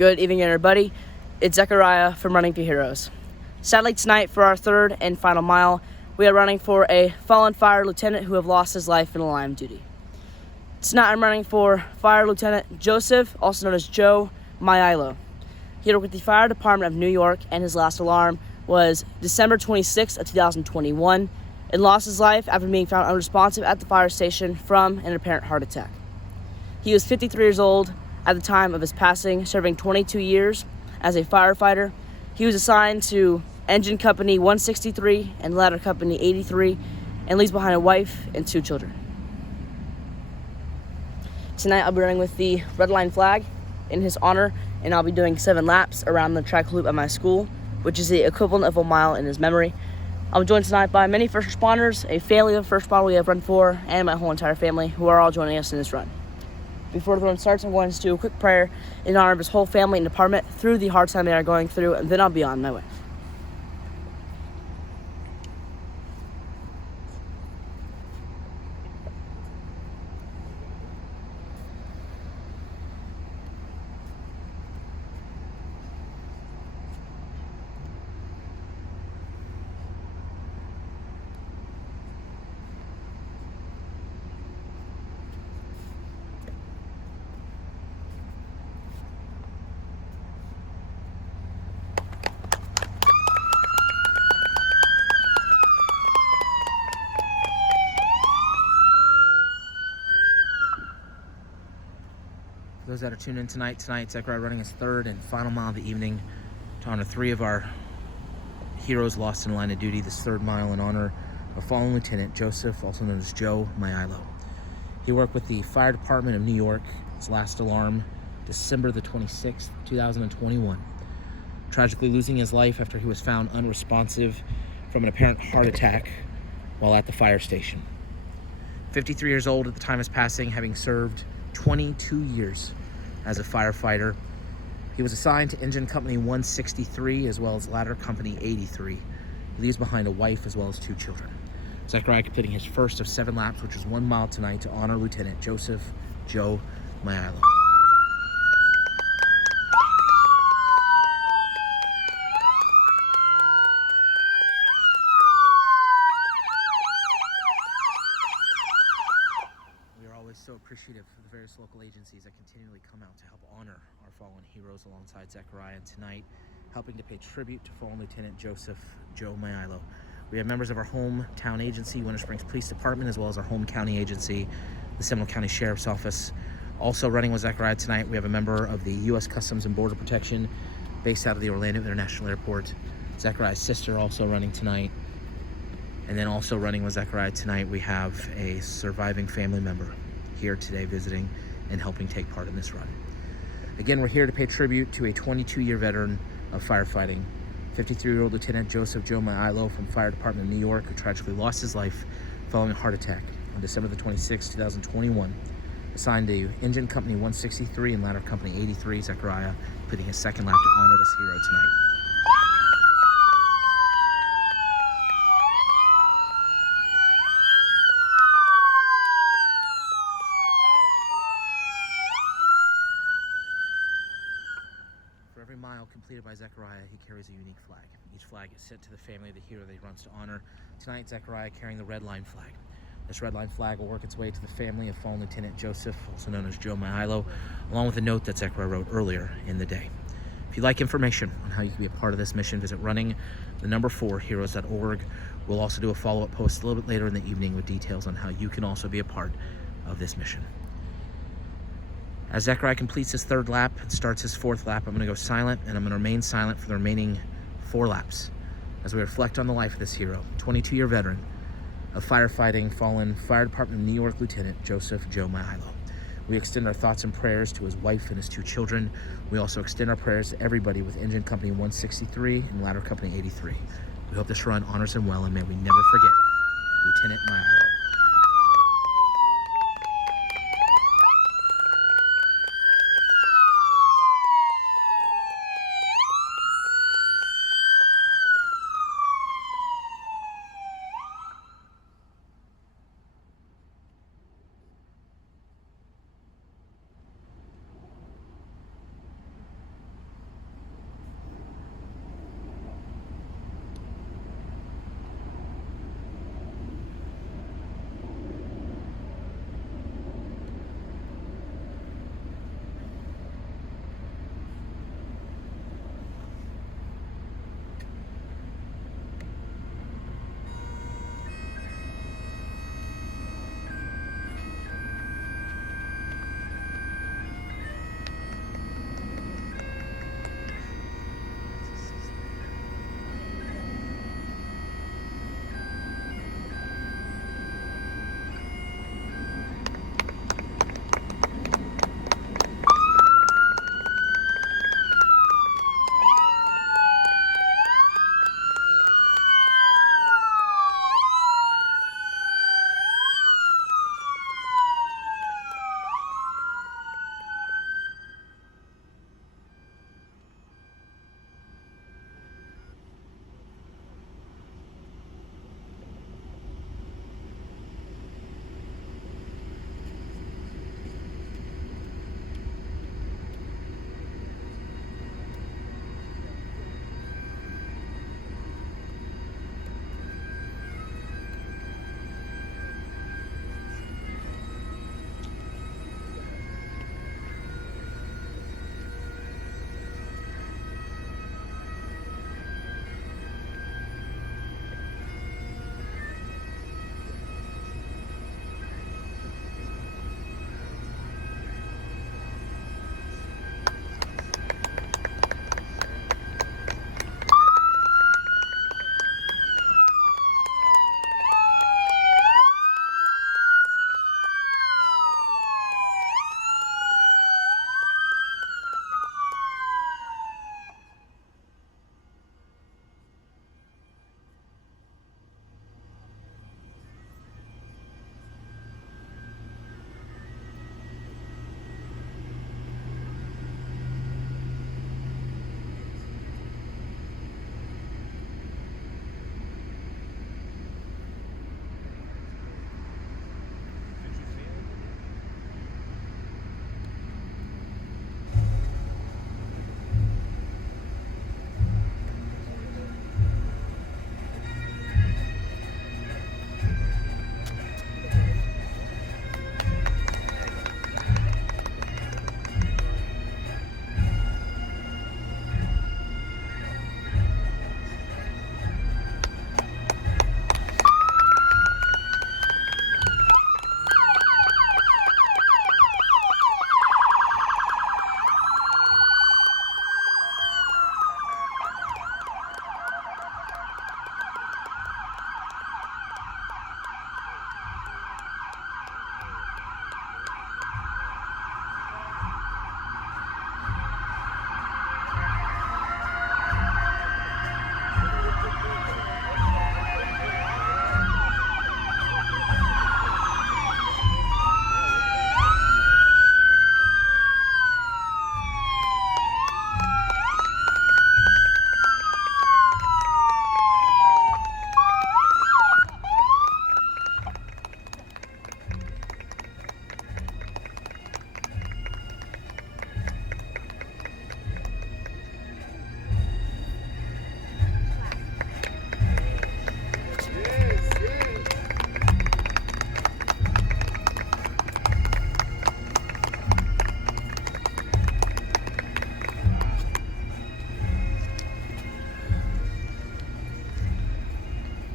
Good evening, everybody. It's Zechariah from Running for Heroes. Sadly, tonight for our third and final mile, we are running for a fallen fire lieutenant who have lost his life in a line of duty. Tonight I'm running for Fire Lieutenant Joseph, also known as Joe Maiello. He worked with the Fire Department of New York, and his last alarm was December 26th of 2021, and lost his life after being found unresponsive at the fire station from an apparent heart attack. He was 53 years old at the time of his passing, serving 22 years as a firefighter. He was assigned to Engine Company 163 and Ladder Company 83, and leaves behind a wife and 2 children. Tonight I'll be running with the red line flag in his honor, and I'll be doing 7 laps around the track loop at my school, which is the equivalent of a mile in his memory. I'm joined tonight by many first responders, a family of first responders we have run for, and my whole entire family, who are all joining us in this run. Before the run starts, I'm going to do a quick prayer in honor of his whole family and department through the hard time they are going through, and then I'll be on my way. For those that are tuned in tonight, Zechariah running his third and final mile of the evening to honor 3 of our heroes lost in the line of duty. This third mile in honor of fallen Lieutenant Joseph, also known as Joe Maiello. He worked with the Fire Department of New York. His last alarm, December the 26th, 2021. Tragically losing his life after he was found unresponsive from an apparent heart attack while at the fire station. 53 years old at the time of his passing, having served 22 years as a firefighter. He was assigned to Engine Company 163 as well as Ladder Company 83. He leaves behind a wife as well as 2 children. Zechariah completing his first of 7 laps, which is 1 mile tonight, to honor Lieutenant Joseph Joe Maiello. So appreciative of the various local agencies that continually come out to help honor our fallen heroes alongside Zechariah, and tonight helping to pay tribute to fallen Lieutenant Joseph Joe Maiello. We have members of our hometown agency, Winter Springs Police Department, as well as our home county agency, the Seminole County Sheriff's Office. Also running with Zechariah tonight, we have a member of the U.S. Customs and Border Protection based out of the Orlando International Airport. Zechariah's sister also running tonight. And then also running with Zechariah tonight, we have a surviving family member here today visiting and helping take part in this run. Again, we're here to pay tribute to a 22-year veteran of firefighting, 53-year-old Lieutenant Joseph Joe Maiello from Fire Department of New York, who tragically lost his life following a heart attack on December the 26th, 2021. Assigned to Engine Company 163 and Ladder Company 83, Zechariah putting his second lap to honor this hero tonight. For every mile completed by Zechariah, he carries a unique flag. Each flag is sent to the family of the hero that he runs to honor. Tonight, Zechariah carrying the red line flag. This red line flag will work its way to the family of fallen Lieutenant Joseph, also known as Joe Maiello, along with a note that Zechariah wrote earlier in the day. If you'd like information on how you can be a part of this mission, visit running4heroes.org. We'll also do a follow-up post a little bit later in the evening with details on how you can also be a part of this mission. As Zechariah completes his 3rd lap and starts his 4th lap, I'm going to go silent, and I'm going to remain silent for the remaining 4 laps as we reflect on the life of this hero, 22-year veteran of firefighting, fallen Fire Department of New York Lieutenant Joseph Joe Maiello. We extend our thoughts and prayers to his wife and his 2 children. We also extend our prayers to everybody with Engine Company 163 and Ladder Company 83. We hope this run honors him well, and may we never forget Lieutenant Maiello.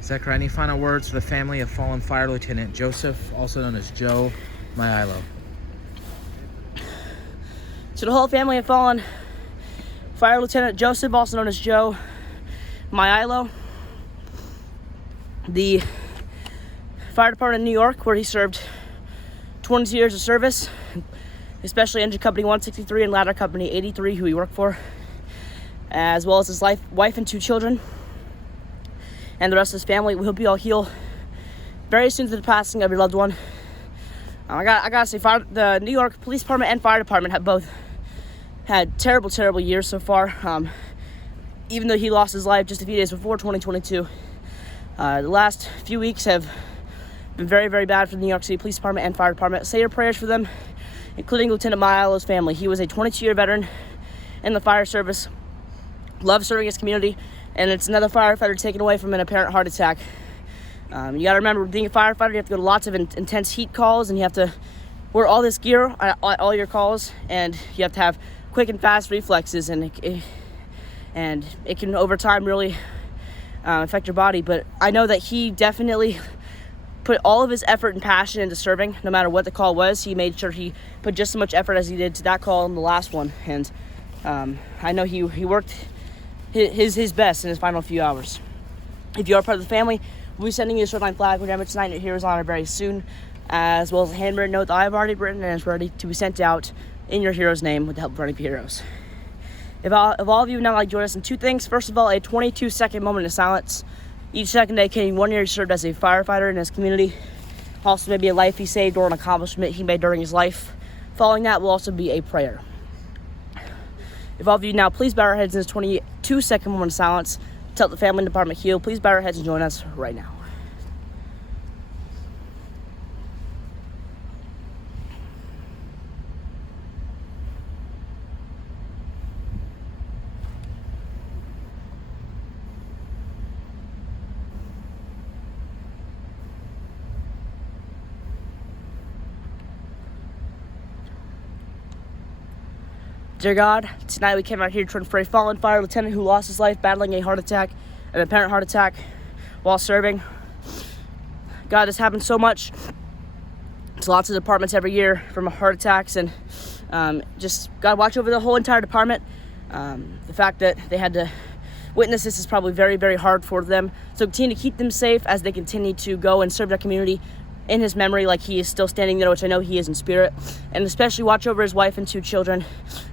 Zechariah, any final words for the family of fallen Fire Lieutenant Joseph, also known as Joe Maiello? To the whole family of fallen Fire Lieutenant Joseph, also known as Joe Maiello, the Fire Department in New York, where he served 22 years of service, especially Engine Company 163 and Ladder Company 83, who he worked for, as well as his wife and 2 children, and the rest of his family. We hope you all heal very soon to the passing of your loved one. I gotta say, the New York Police Department and Fire Department have both had terrible years so far. Even though he lost his life just a few days before 2022, the last few weeks have been very bad for the New York City Police Department and Fire Department. Say your prayers for them, including Lieutenant Maiello's family. He was a 22-year veteran in the fire service, loved serving his community, and it's another firefighter taken away from an apparent heart attack. You gotta remember, being a firefighter, you have to go to lots of intense heat calls, and you have to wear all this gear at all your calls, and you have to have quick and fast reflexes, and it can over time really affect your body. But I know that he definitely put all of his effort and passion into serving, no matter what the call was. He made sure he put just as much effort as he did to that call and the last one, and I know he worked his best in his final few hours. If you are part of the family, we'll be sending you a short-line flag with tonight at Heroes Honor very soon, as well as a handwritten note that I've already written and is ready to be sent out in your hero's name with the help of Running for Heroes. If all of you would now like to join us in 2 things. First of all, a 22-second moment of silence, each second dedicating 1 year he served as a firefighter in his community. Also, maybe a life he saved or an accomplishment he made during his life. Following that will also be a prayer. If all of you now please bow our heads in this 22-second moment of silence to help the family and department heal. Please bow our heads and join us right now. Dear God, tonight we came out here to pray for a fallen fire lieutenant who lost his life battling a heart attack, an apparent heart attack, while serving. God, this happens so much to lots of departments every year from heart attacks, and just God, watch over the whole entire department. The fact that they had to witness this is probably very hard for them. So continue to keep them safe as they continue to go and serve their community in his memory, like he is still standing there, which I know he is in spirit. And especially watch over his wife and 2 children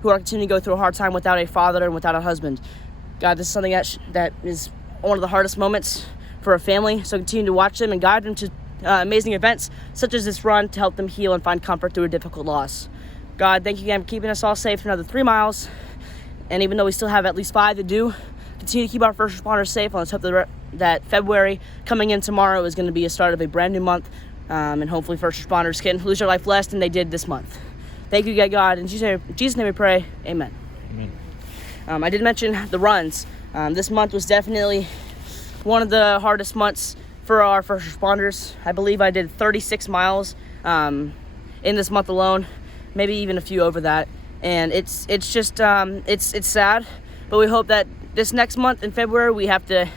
who are continuing to go through a hard time without a father and without a husband. God, this is something that is one of the hardest moments for a family. So continue to watch them and guide them to amazing events such as this run to help them heal and find comfort through a difficult loss. God, thank you again for keeping us all safe for another 3 miles. And even though we still have at least 5 to do, continue to keep our first responders safe. Let's hope that February coming in tomorrow is going to be a start of a brand new month. And hopefully first responders can lose their life less than they did this month. Thank you, God. In Jesus' name we pray. Amen. Amen. I did mention the runs. This month was definitely one of the hardest months for our first responders. I believe I did 36 miles in this month alone, maybe even a few over that. And it's just it's sad, but we hope that this next month in February we have to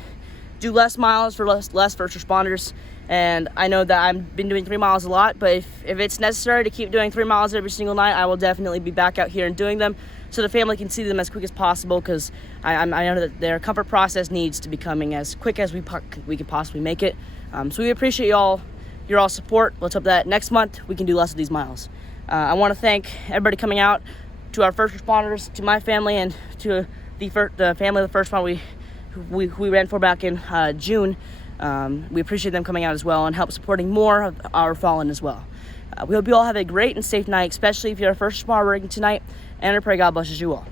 do less miles for less first responders. And I know that I've been doing 3 miles a lot, but if it's necessary to keep doing 3 miles every single night, I will definitely be back out here and doing them so the family can see them as quick as possible, because I know that their comfort process needs to be coming as quick as we can possibly make it. So we appreciate your all support. Let's hope that next month we can do less of these miles. I want to thank everybody coming out, to our first responders, to my family, and to the family of the first one we ran for back in June. We appreciate them coming out as well and help supporting more of our fallen as well. We hope you all have a great and safe night, especially if you're a first responder working tonight, and I pray God blesses you all.